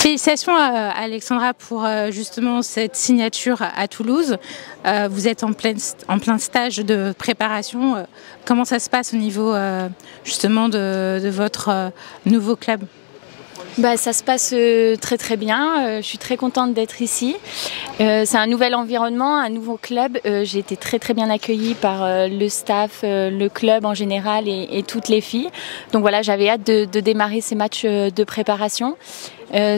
Félicitations Alexandra pour justement cette signature à Toulouse. Vous êtes en plein stage de préparation. Comment ça se passe au niveau justement de votre nouveau club? Ça se passe très très bien, je suis très contente d'être ici. C'est un nouvel environnement, un nouveau club. J'ai été très très bien accueillie par le staff, le club en général et toutes les filles. Donc voilà, j'avais hâte de démarrer ces matchs de préparation.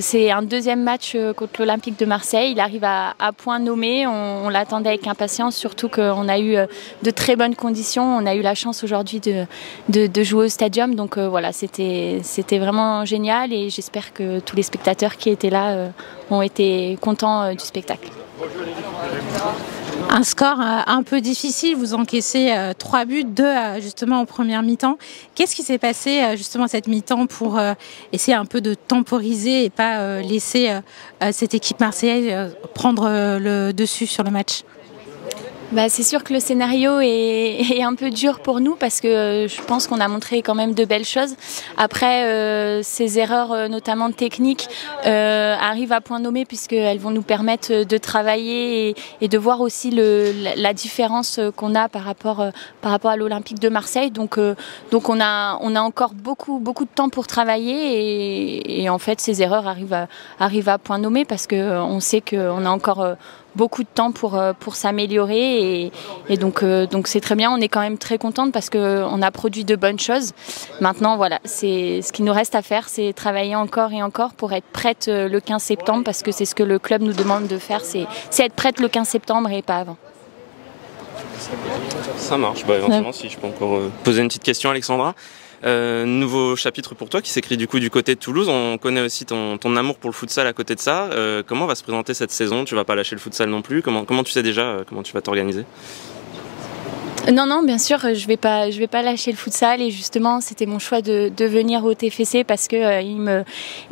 C'est un deuxième match contre l'Olympique de Marseille. Il arrive à point nommé. On l'attendait avec impatience, surtout qu'on a eu de très bonnes conditions. On a eu la chance aujourd'hui de jouer au stadium. Donc voilà, c'était vraiment génial et j'espère que tous les spectateurs qui étaient là ont été contents du spectacle. Un score un peu difficile, vous encaissez 3 buts, 2 justement en première mi-temps. Qu'est-ce qui s'est passé justement cette mi-temps pour essayer un peu de temporiser et pas laisser cette équipe marseillaise prendre le dessus sur le match? C'est sûr que le scénario est un peu dur pour nous parce que je pense qu'on a montré quand même de belles choses. Après, ces erreurs, notamment techniques, arrivent à point nommé puisqu'elles vont nous permettre de travailler et de voir aussi la différence qu'on a par rapport à l'Olympique de Marseille. Donc on a encore beaucoup de temps pour travailler et en fait ces erreurs arrivent à point nommé parce qu'on sait qu'on a encore beaucoup de temps pour s'améliorer et donc c'est très bien. On est quand même très contente parce qu'on a produit de bonnes choses. Maintenant voilà, c'est ce qu'il nous reste à faire, c'est travailler encore et encore pour être prête le 15 septembre parce que c'est ce que le club nous demande de faire, c'est être prête le 15 septembre et pas avant. Ça marche, éventuellement si je peux encore poser une petite question Alexandra. Nouveau chapitre pour toi qui s'écrit du coup du côté de Toulouse. On connaît aussi ton amour pour le futsal à côté de ça. Comment va se présenter cette saison? Tu vas pas lâcher le futsal non plus. Comment tu sais déjà comment tu vas t'organiser? Non, bien sûr, je vais pas lâcher le futsal et justement, c'était mon choix de venir au TFC parce que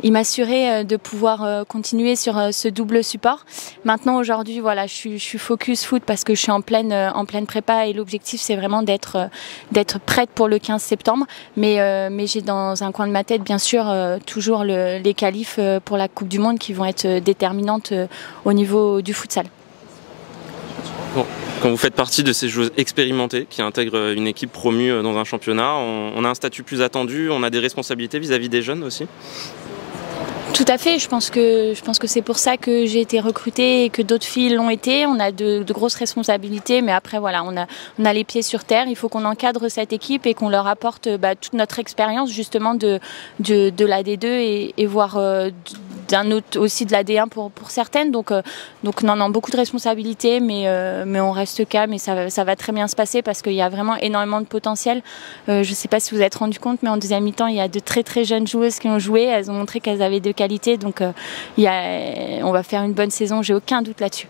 il m'assurait de pouvoir continuer sur ce double support. Maintenant, aujourd'hui, voilà, je suis focus foot parce que je suis en pleine prépa et l'objectif, c'est vraiment d'être prête pour le 15 septembre. Mais j'ai dans un coin de ma tête, bien sûr, toujours les qualifs pour la Coupe du Monde qui vont être déterminantes au niveau du futsal. Bon. Quand vous faites partie de ces joueuses expérimentées qui intègrent une équipe promue dans un championnat, on a un statut plus attendu, on a des responsabilités vis-à-vis des jeunes aussi? Tout à fait, je pense que c'est pour ça que j'ai été recrutée et que d'autres filles l'ont été. On a de grosses responsabilités, mais après voilà, on a les pieds sur terre. Il faut qu'on encadre cette équipe et qu'on leur apporte toute notre expérience justement de la D2 et voire d'un autre aussi de la D1 pour certaines. Donc non, beaucoup de responsabilités, mais on reste calme et ça va très bien se passer parce qu'il y a vraiment énormément de potentiel. Je ne sais pas si vous vous êtes rendu compte, mais en deuxième mi-temps, il y a de très très jeunes joueuses qui ont joué. Elles ont montré qu'elles avaient de qualité, donc on va faire une bonne saison, j'ai aucun doute là-dessus.